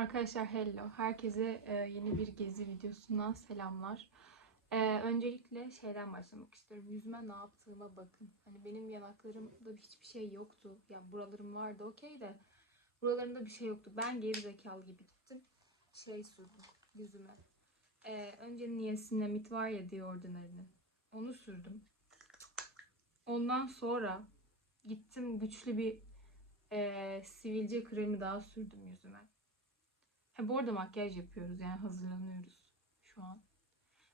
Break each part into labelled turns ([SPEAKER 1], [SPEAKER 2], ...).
[SPEAKER 1] Arkadaşlar hello. Herkese e, yeni bir gezi videosundan selamlar. E, öncelikle şeyden başlamak istiyorum. Yüzüme ne yaptığıma bakın. Hani benim yanaklarımda hiçbir şey yoktu. Ya buralarım vardı okey de buralarımda bir şey yoktu. Ben geri zekalı gibi gittim. Şey sürdüm yüzüme. E, önce niasinamid var ya Diordinary'nin. Onu sürdüm. Ondan sonra gittim güçlü bir e, sivilce kremi daha sürdüm yüzüme. Ha, bu arada makyaj yapıyoruz yani hazırlanıyoruz şu an.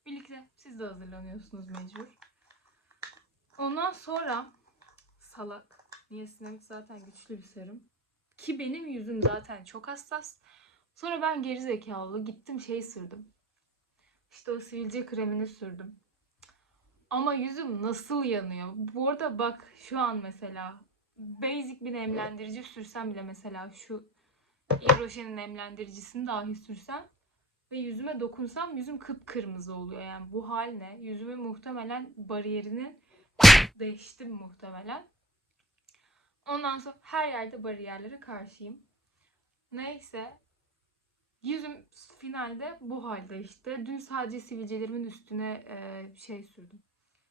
[SPEAKER 1] Birlikte siz de hazırlanıyorsunuz mecbur. Ondan sonra salak. Niasinamid zaten güçlü bir serum. Ki benim yüzüm zaten çok hassas. Sonra ben geri zekalı gittim şey sürdüm. İşte o sivilce kremini sürdüm. Ama yüzüm nasıl yanıyor? Bu arada bak şu an mesela basic bir nemlendirici sürsem bile mesela şu Yves Rocher'in nemlendiricisini dahi sürsem ve yüzüme dokunsam yüzüm kıpkırmızı oluyor. Yani bu hal ne? Yüzümü muhtemelen bariyerini değiştim muhtemelen. Ondan sonra her yerde bariyerlere karşıyım. Neyse. Yüzüm finalde bu halde işte. Dün sadece sivilcelerimin üstüne e, şey sürdüm.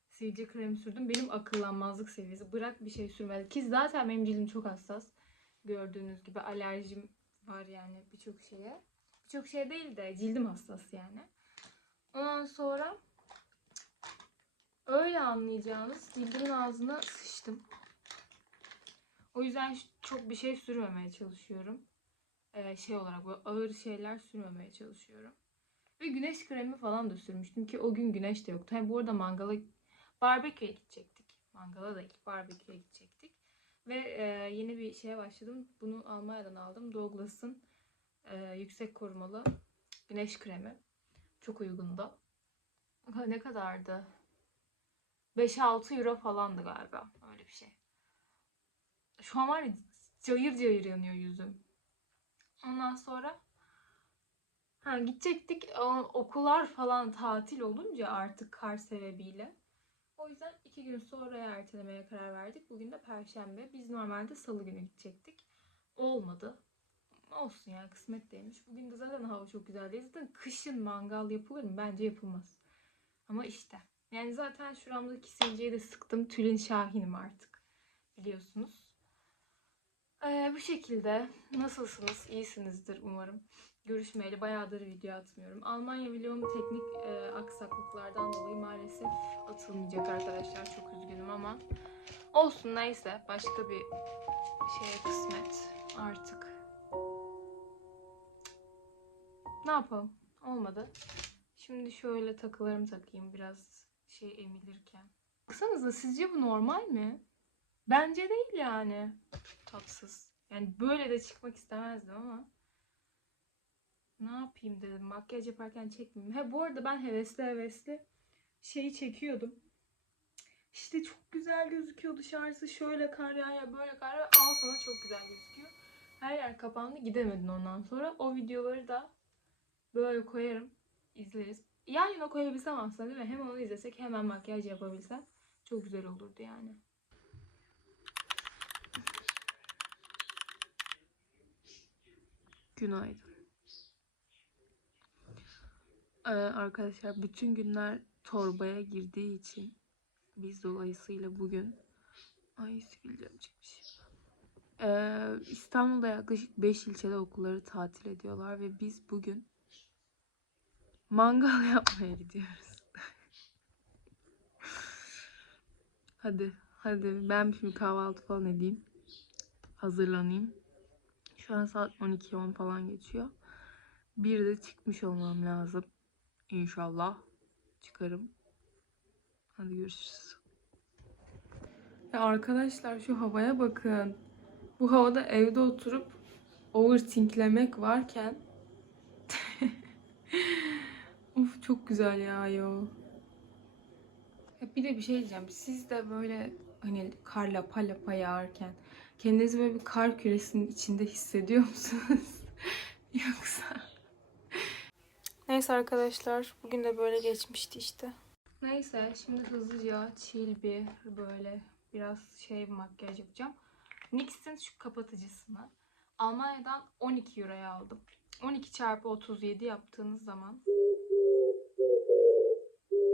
[SPEAKER 1] Sivilce kremi sürdüm. Benim akıllanmazlık seviyesi. Bırak bir şey sürmedi. Ki zaten benim cildim çok hassas. Gördüğünüz gibi alerjim var yani birçok şeye. Birçok şey değil de cildim hassas yani. Ondan sonra öyle anlayacağınız cildimin ağzına sıçtım. O yüzden çok bir şey sürmemeye çalışıyorum. Ee, şey olarak böyle ağır şeyler sürmemeye çalışıyorum. Ve güneş kremi falan da sürmüştüm ki o gün güneş de yoktu. Hem bu arada mangala barbeküye gidecektik. Mangala değil, barbeküye gidecektik. Ve e, yeni bir şeye başladım. Bunu Almanya'dan aldım. Douglas'ın e, yüksek korumalı güneş kremi. Çok uygundu. Ha, Ne kadardı? 5-6 euro falandı galiba. Öyle bir şey. Şu an var ya cayır cayır yanıyor yüzüm. Ondan sonra ha, gidecektik. Okullar falan tatil olunca artık kar sebebiyle. O yüzden iki gün sonraya ertelemeye karar verdik. Bugün de perşembe. Biz normalde salı günü gidecektik. Olmadı. Olsun ya kısmet değilmiş. Bugün de zaten hava çok güzel değil. Zaten kışın mangal yapılır mı? Bence yapılmaz. Ama işte. Yani zaten şuramdaki sivilceyi de sıktım. Tülin Şahin'im artık. Biliyorsunuz. Ee, bu şekilde. Nasılsınız? İyisinizdir umarım. Görüşmeyeli bayağıdır video atmıyorum. Almanya vlogum teknik e, aksaklıklardan dolayı maalesef atılmayacak arkadaşlar. Çok üzgünüm ama olsun neyse. Başka bir şeye kısmet artık. Ne yapalım? Olmadı. Şimdi şöyle takılarımı takayım biraz şey emilirken. Baksanıza sizce bu normal mi? Bence değil yani. Tatsız. Yani böyle de çıkmak istemezdim ama. Ne yapayım dedim. Makyaj yaparken çekmeyeyim. He bu arada ben hevesli hevesli şeyi çekiyordum. İşte çok güzel gözüküyor dışarısı. Şöyle kar yağıyor, böyle kar yağıyor. Ama sana çok güzel gözüküyor. Her yer kapandı. Gidemedin ondan sonra. O videoları da böyle koyarım. izleriz. Yan yana koyabilsem aslında değil mi? Hem onu izlesek hemen makyaj yapabilsem. Çok güzel olurdu yani. Günaydın. Ee, arkadaşlar bütün günler torbaya girdiği için biz dolayısıyla bugün ay sivilcem çıkmış. Ee, İstanbul'da yaklaşık 5 ilçede okulları tatil ediyorlar ve biz bugün mangal yapmaya gidiyoruz. hadi hadi ben şimdi kahvaltı falan edeyim. Hazırlanayım. Şu an saat 12.10 falan geçiyor. Bir de çıkmış olmam lazım. İnşallah çıkarım. Hadi görüşürüz. Ya arkadaşlar şu havaya bakın. Bu havada evde oturup overthinklemek varken Uf çok güzel ya yo. Bir de bir şey diyeceğim. Siz de böyle hani kar lapa lapa yağarken kendinizi böyle bir kar küresinin içinde hissediyor musunuz? Yoksa Neyse arkadaşlar bugün de böyle geçmişti işte. Neyse şimdi hızlıca chill bir böyle biraz şey bir makyaj yapacağım. NYX'in şu kapatıcısını Almanya'dan 12 euroya aldım. 12 çarpı 37 yaptığınız zaman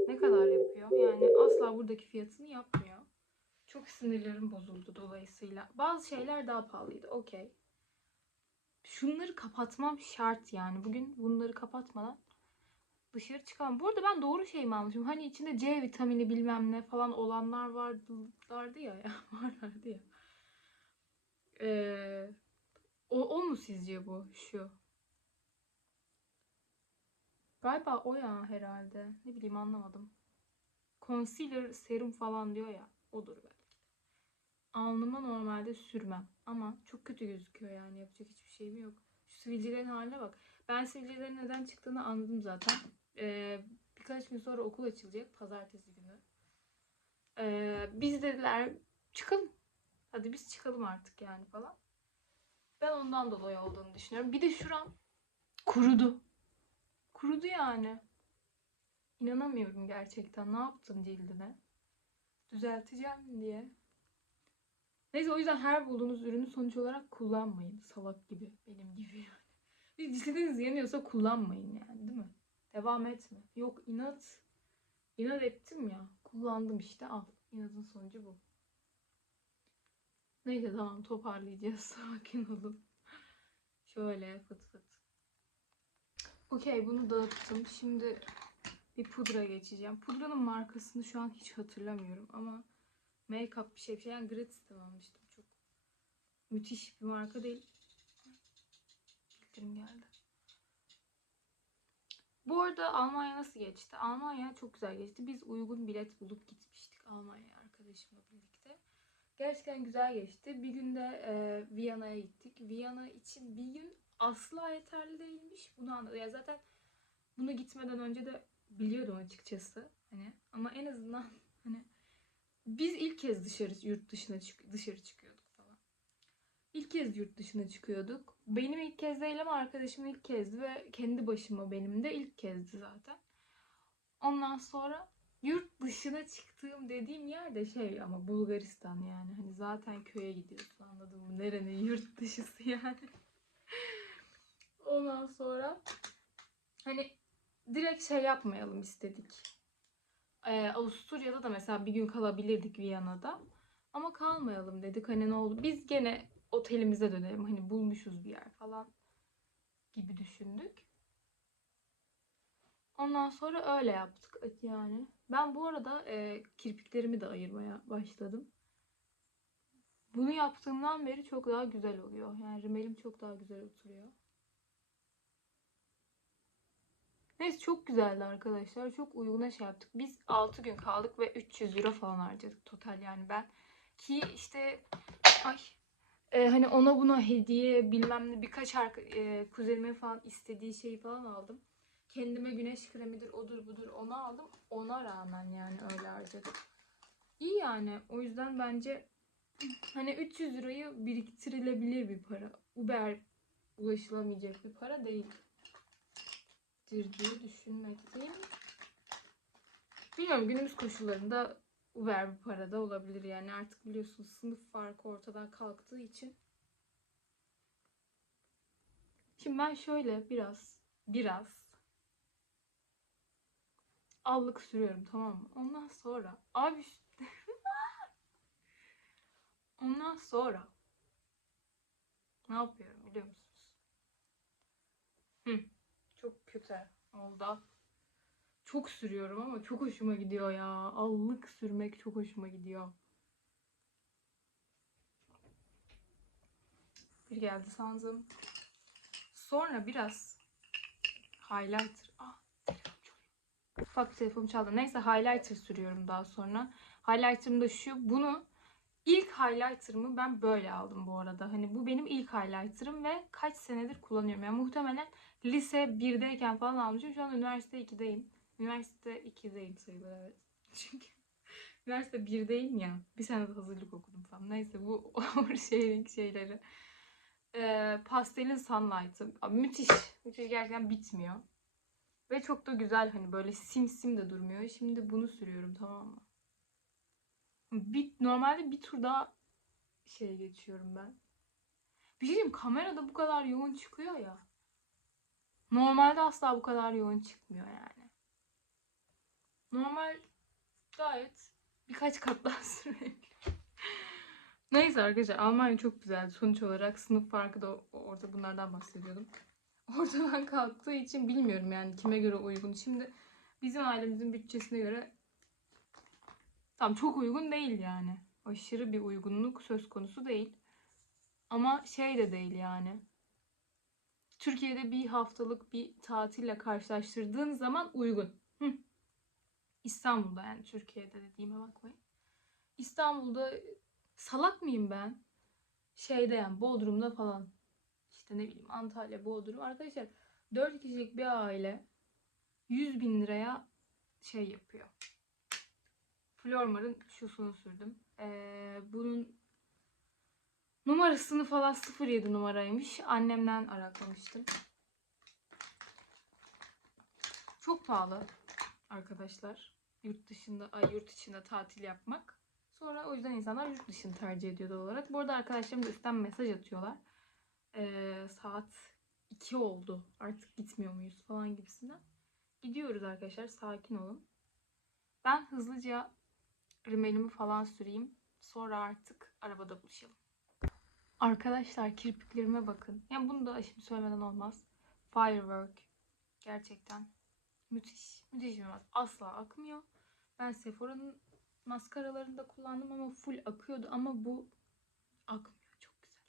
[SPEAKER 1] ne kadar yapıyor? Yani asla buradaki fiyatını yapmıyor. Çok sinirlerim bozuldu dolayısıyla. Bazı şeyler daha pahalıydı. Okey. Şunları kapatmam şart yani. Bugün bunları kapatmadan dışarı çıkamam. Bu arada ben doğru şey mi almışım? Hani içinde C vitamini bilmem ne falan olanlar vardı, ya. ya varlardı ya. Ee, o, o mu sizce bu? Şu. Galiba o ya herhalde. Ne bileyim anlamadım. Concealer serum falan diyor ya. Odur belki. Alnıma normalde sürmem. Ama çok kötü gözüküyor yani. Yapacak hiçbir şeyim yok. Şu sivilcelerin haline bak. Ben sivilcelerin neden çıktığını anladım zaten. Ee, birkaç gün sonra okul açılacak. Pazartesi günü. Ee, biz dediler çıkalım. Hadi biz çıkalım artık yani falan. Ben ondan dolayı olduğunu düşünüyorum. Bir de şuram kurudu. Kurudu yani. İnanamıyorum gerçekten. Ne yaptın cildine? Düzelteceğim diye. Neyse o yüzden her bulduğunuz ürünü sonuç olarak kullanmayın. Salak gibi. Benim gibi yani. Bir cildiniz yanıyorsa kullanmayın yani değil mi? Devam etme. Yok inat. İnat ettim ya. Kullandım işte al. İnadın sonucu bu. Neyse tamam toparlayacağız. Sakin olun. Şöyle fıt fıt. Okey bunu dağıttım. Şimdi bir pudra geçeceğim. Pudranın markasını şu an hiç hatırlamıyorum ama make-up bir şey şey. Yani Gratis'ten almıştım. Çok müthiş bir marka değil. Bildirim geldi. Bu arada Almanya nasıl geçti? Almanya çok güzel geçti. Biz uygun bilet bulup gitmiştik Almanya'ya arkadaşımla birlikte. Gerçekten güzel geçti. Bir günde e, Viyana'ya gittik. Viyana için bir gün asla yeterli değilmiş. Bunu anladım. Ya zaten buna gitmeden önce de biliyordum açıkçası. Hani ama en azından hani biz ilk kez dışarı yurt dışına çık dışarı çıkıyorduk falan. İlk kez yurt dışına çıkıyorduk. Benim ilk kez değil ama arkadaşımın ilk kezdi ve kendi başıma benim de ilk kezdi zaten. Ondan sonra yurt dışına çıktığım dediğim yer de şey ama Bulgaristan yani. Hani zaten köye gidiyorsun anladın mı? Nerenin yurt dışısı yani. Ondan sonra hani direkt şey yapmayalım istedik. Ee, Avusturya'da da mesela bir gün kalabilirdik Viyana'da. Ama kalmayalım dedik. Hani ne oldu? Biz gene otelimize dönelim. Hani bulmuşuz bir yer falan gibi düşündük. Ondan sonra öyle yaptık yani. Ben bu arada e, kirpiklerimi de ayırmaya başladım. Bunu yaptığımdan beri çok daha güzel oluyor. Yani rimelim çok daha güzel oturuyor. Neyse çok güzeldi arkadaşlar. Çok uyguna şey yaptık. Biz 6 gün kaldık ve 300 euro falan harcadık total yani ben. Ki işte ay e, hani ona buna hediye bilmem ne birkaç arka, e, kuzenimin falan istediği şeyi falan aldım. Kendime güneş kremidir odur budur onu aldım. Ona rağmen yani öyle harcadık. İyi yani o yüzden bence hani 300 lirayı biriktirilebilir bir para. Uber ulaşılamayacak bir para değil diye düşünmekteyim. Bilmiyorum günümüz koşullarında Uber bir parada olabilir yani artık biliyorsunuz sınıf farkı ortadan kalktığı için. Şimdi ben şöyle biraz biraz allık sürüyorum tamam mı? Ondan sonra abi ondan sonra ne yapıyorum biliyor musunuz? Hı. Kötü oldu. Çok sürüyorum ama çok hoşuma gidiyor ya. Allık sürmek çok hoşuma gidiyor. Bir geldi sandım. Sonra biraz highlighter. Ah. Ufak bir telefonum çaldı. Neyse highlighter sürüyorum daha sonra. Highlighter'ım da şu. Bunu ilk highlighter'ımı ben böyle aldım bu arada. Hani bu benim ilk highlighter'ım ve kaç senedir kullanıyorum. Yani muhtemelen lise 1'deyken falan almışım. Şu an üniversite 2'deyim. Üniversite 2'deyim sayılır evet. Çünkü üniversite 1'deyim ya. Bir sene de hazırlık okudum falan. Neyse bu şeyin şeyleri. Ee, pastelin sunlight'ı. Müthiş. Müthiş gerçekten bitmiyor. Ve çok da güzel hani böyle sim sim de durmuyor. Şimdi bunu sürüyorum tamam mı? Bir, normalde bir tur daha şey geçiyorum ben. Bir şey diyeyim kamerada bu kadar yoğun çıkıyor ya. Normalde asla bu kadar yoğun çıkmıyor yani. Normal gayet birkaç kat daha sürebilir. Neyse arkadaşlar Almanya çok güzeldi. Sonuç olarak sınıf farkı da orada bunlardan bahsediyordum. Ortadan kalktığı için bilmiyorum yani kime göre uygun. Şimdi bizim ailemizin bütçesine göre tam çok uygun değil yani. Aşırı bir uygunluk söz konusu değil. Ama şey de değil yani. Türkiye'de bir haftalık bir tatille karşılaştırdığın zaman uygun. Hı. İstanbul'da yani Türkiye'de dediğime bakmayın. İstanbul'da salak mıyım ben? Şeyde yani Bodrum'da falan. İşte ne bileyim Antalya, Bodrum. Arkadaşlar 4 kişilik bir aile 100 bin liraya şey yapıyor. Flormar'ın şusunu sürdüm. Ee, bunun numarasını falan 07 numaraymış. Annemden araklamıştım. Çok pahalı arkadaşlar. Yurt dışında, ay yurt içinde tatil yapmak. Sonra o yüzden insanlar yurt dışını tercih ediyor doğal olarak. Bu arada arkadaşlarım da üstten mesaj atıyorlar. Ee, saat 2 oldu. Artık gitmiyor muyuz falan gibisinden. Gidiyoruz arkadaşlar. Sakin olun. Ben hızlıca rimelimi falan süreyim. Sonra artık arabada buluşalım. Arkadaşlar kirpiklerime bakın. Yani bunu da şimdi söylemeden olmaz. Firework. Gerçekten müthiş. Müthiş bir maske. Asla akmıyor. Ben Sephora'nın maskaralarını da kullandım ama full akıyordu. Ama bu akmıyor. Çok güzel.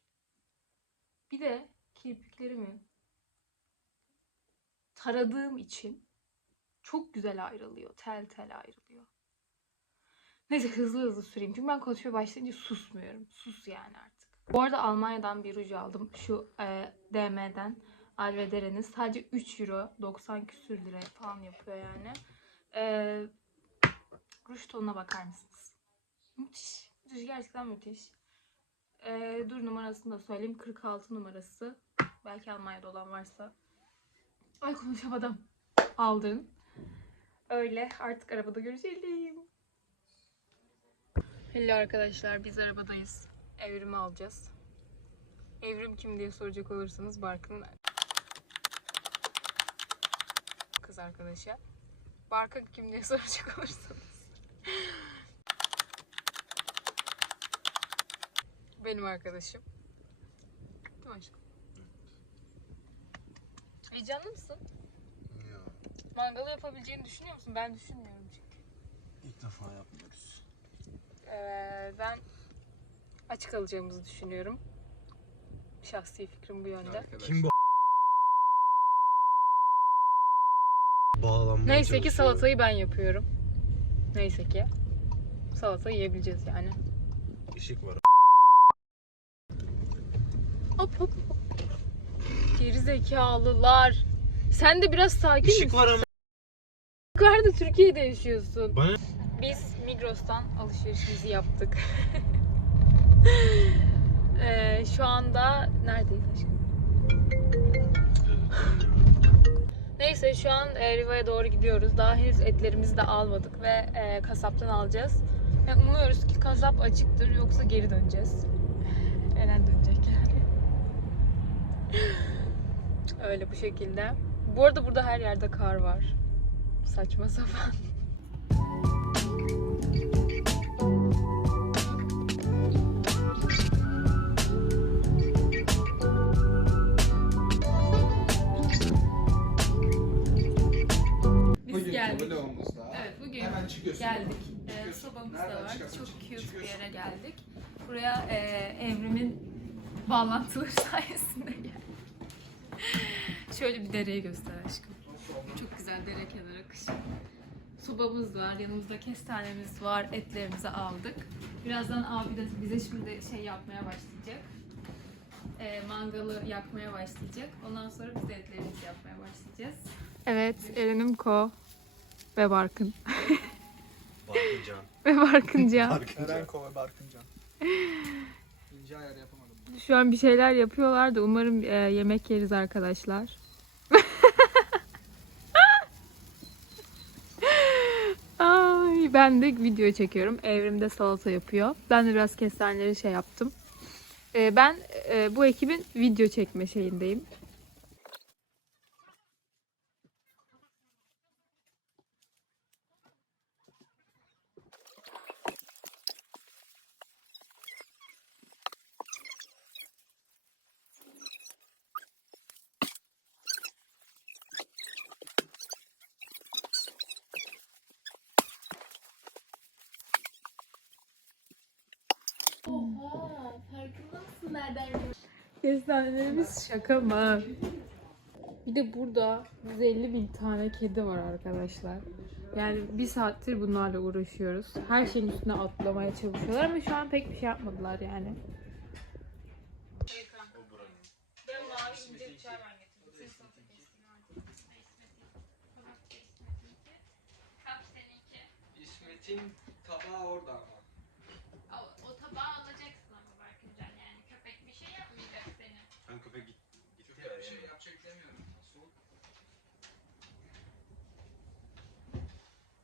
[SPEAKER 1] Bir de kirpiklerimi taradığım için çok güzel ayrılıyor. Tel tel ayrılıyor. Neyse hızlı hızlı süreyim. Çünkü ben konuşmaya başlayınca susmuyorum. Sus yani artık. Bu arada Almanya'dan bir ruj aldım. Şu e, DM'den. Alvedere'nin. Sadece 3 euro 90 küsür liraya falan yapıyor yani. E, ruj tonuna bakar mısınız? Müthiş. Müthiş. Gerçekten müthiş. E, dur numarasını da söyleyeyim. 46 numarası. Belki Almanya'da olan varsa. Ay konuşamadım. Aldın. Öyle. Artık arabada görüşelim. Hello arkadaşlar. Biz arabadayız. Evrimi alacağız. Evrim kim diye soracak olursanız Barkın kız arkadaşı. Barkın kim diye soracak olursanız. Benim arkadaşım. Mi aşkım? Heyecanlı mısın?
[SPEAKER 2] Ya
[SPEAKER 1] Mangalı yapabileceğini düşünüyor musun? Ben düşünmüyorum çünkü.
[SPEAKER 2] ilk defa yapmıyoruz.
[SPEAKER 1] Ee, ben aç kalacağımızı düşünüyorum. Şahsi fikrim bu yönde.
[SPEAKER 2] Kim bu Bağlanmaya
[SPEAKER 1] Neyse ki salatayı ben yapıyorum. Neyse ki. Salata yiyebileceğiz yani.
[SPEAKER 2] Işık var.
[SPEAKER 1] Hop hop hop. Geri zekalılar. Sen de biraz sakin
[SPEAKER 2] Işık
[SPEAKER 1] misin?
[SPEAKER 2] var ama.
[SPEAKER 1] Var da Türkiye'de yaşıyorsun.
[SPEAKER 2] Bana
[SPEAKER 1] Biz Migros'tan alışverişimizi yaptık. Ee, şu anda neredeyiz aşkım? Neyse şu an e, Riva'ya doğru gidiyoruz. Daha henüz etlerimizi de almadık ve e, kasaptan alacağız. Ve umuyoruz ki kasap açıktır yoksa geri döneceğiz. Eren dönecek yani. Öyle bu şekilde. Bu arada burada her yerde kar var. Saçma sapan.
[SPEAKER 3] Bugün
[SPEAKER 1] geldik.
[SPEAKER 3] vlogumuzda
[SPEAKER 1] Evet bugün
[SPEAKER 3] hemen çıkıyorsun.
[SPEAKER 1] geldik.
[SPEAKER 3] Çıkıyorsun.
[SPEAKER 1] sobamız da
[SPEAKER 3] Nereden
[SPEAKER 1] var. Çok
[SPEAKER 3] Çık-
[SPEAKER 1] cute bir
[SPEAKER 3] çıkıyorsun.
[SPEAKER 1] yere geldik. Buraya e, Evrim'in bağlantıları sayesinde geldik. Şöyle bir dereyi göster aşkım. Çok güzel dere kenarı akışı. Sobamız var, yanımızda kestanemiz var, etlerimizi aldık. Birazdan abi de bize şimdi şey yapmaya başlayacak. E, mangalı yakmaya başlayacak. Ondan sonra biz de etlerimizi yapmaya başlayacağız. Evet, Eren'im Ko ve Barkın.
[SPEAKER 2] Bakıncan.
[SPEAKER 1] ve Barkıncan.
[SPEAKER 3] Eren Kova Barkıncan. İnce ayar yapamadım.
[SPEAKER 1] Şu an bir şeyler yapıyorlar da umarım e, yemek yeriz arkadaşlar. Ay, ben de video çekiyorum. Evrim de salata yapıyor. Ben de biraz kestaneleri şey yaptım. E, ben e, bu ekibin video çekme şeyindeyim. Kestanelerimiz şaka mı? Bir de burada 150 bin tane kedi var arkadaşlar. Yani bir saattir bunlarla uğraşıyoruz. Her şeyin üstüne atlamaya çalışıyorlar ama şu an pek bir şey yapmadılar yani.
[SPEAKER 2] O buranın.
[SPEAKER 1] Ben mavi ince bir çay ben getirdim. Senin sana keskin vardı.
[SPEAKER 3] İsmet'in tabağı orada ama.
[SPEAKER 1] O, o tabağı alacaksın ama Berkıncan yani. Köpek bir şey yapmayacak seni.
[SPEAKER 2] Ben köpek git, gitti
[SPEAKER 3] Köpek
[SPEAKER 2] ya.
[SPEAKER 3] bir şey
[SPEAKER 2] yani.
[SPEAKER 3] yapacak demiyorum. Nasıl?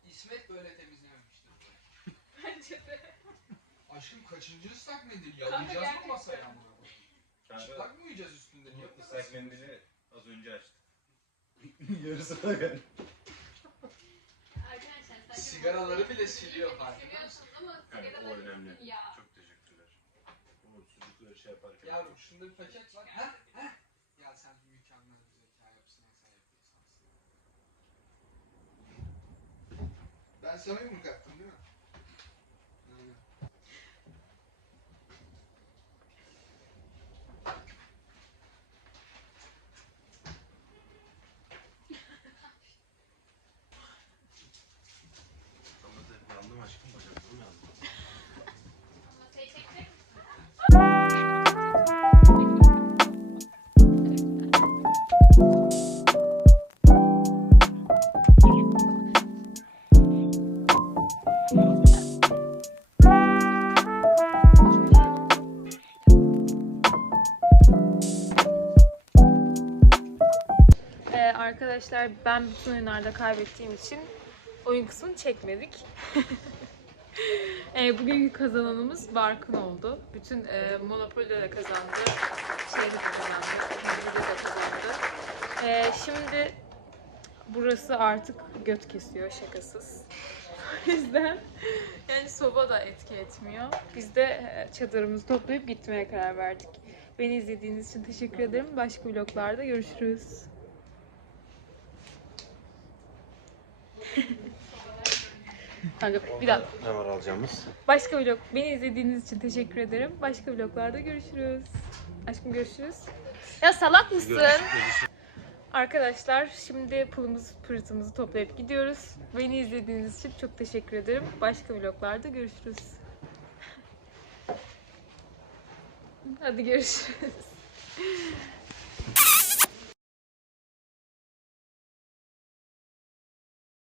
[SPEAKER 3] İsmet böyle temizlememiştir.
[SPEAKER 1] Bence de.
[SPEAKER 3] Aşkım kaçıncı ıslak mendil? Yalayacağız mı
[SPEAKER 1] gerçekten.
[SPEAKER 3] masaya amına koyayım?
[SPEAKER 2] Kanka
[SPEAKER 3] Çıplak mı uyuyacağız üstünde? Niye
[SPEAKER 2] bu ıslak mendili az önce açtım. Yarısı da ben.
[SPEAKER 1] Arkadaşlar sadece
[SPEAKER 3] Sigaraları bile siliyor fark ediyor musun?
[SPEAKER 1] Seviyorsunuz ama
[SPEAKER 2] Kanka o
[SPEAKER 1] sigaraları
[SPEAKER 2] önemli.
[SPEAKER 1] ya.
[SPEAKER 2] Çok teşekkürler. O sucukları şey yaparken.
[SPEAKER 3] Yavrum şunda bir paket var. Heh heh. Ya sen mükemmel bir zeka yapısına sahip bir insansın. Ben sana yumruk attım değil mi?
[SPEAKER 1] Arkadaşlar ben bütün oyunlarda kaybettiğim için oyun kısmını çekmedik. Ee, bugünkü kazananımız Barkın oldu. Bütün e, Monopoly'de de kazandı. Şeyde de kazandı. Monopoly'de de kazandı. Ee, şimdi burası artık göt kesiyor şakasız. O yüzden yani soba da etki etmiyor. Biz de e, çadırımızı toplayıp gitmeye karar verdik. Beni izlediğiniz için teşekkür ederim. Başka vloglarda görüşürüz. Kanka bir daha.
[SPEAKER 2] Ne var alacağımız?
[SPEAKER 1] Başka vlog. Beni izlediğiniz için teşekkür ederim. Başka vloglarda görüşürüz. Aşkım görüşürüz. Ya salak mısın?
[SPEAKER 2] Görüşürüz.
[SPEAKER 1] Arkadaşlar şimdi pulumuzu pırtımızı toplayıp gidiyoruz. Beni izlediğiniz için çok teşekkür ederim. Başka vloglarda görüşürüz. Hadi görüşürüz.